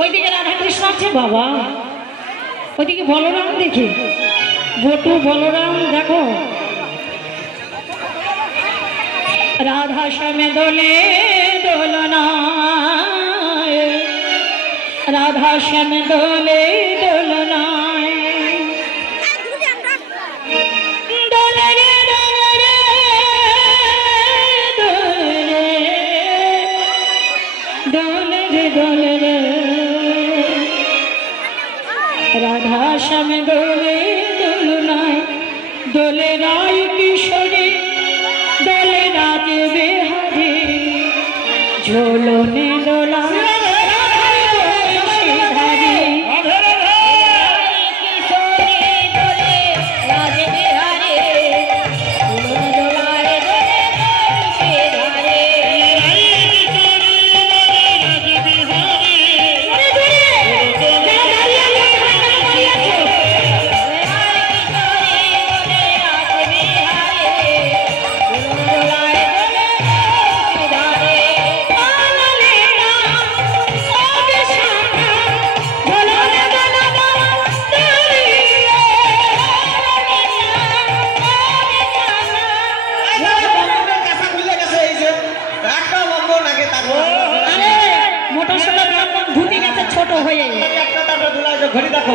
ওইদিকে রাধা কৃষ্ণ আছে বাবা, ওইদিকে বলরাম দেখি, বটু বলরাম দেখো। রাধা শ্যামে দোলে দোলনা, রাধা শ্যামে দোলে দোলনা, রাধা শ্যাম দোলে দোলনায় দোলে রাই কিশোরী দোলে রাজে বিহারী ঝোলনে দোলা ছোট হয়ে ঘড়ি দেখো।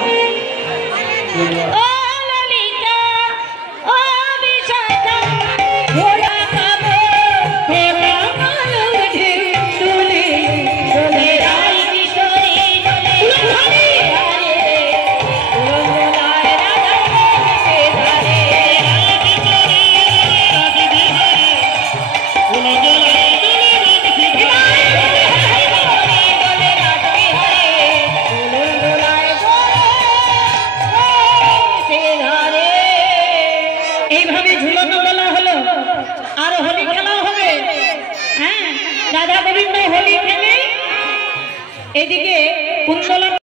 রাধা গোবিন্দ হোলি খেলে এদিকে কুন্দলা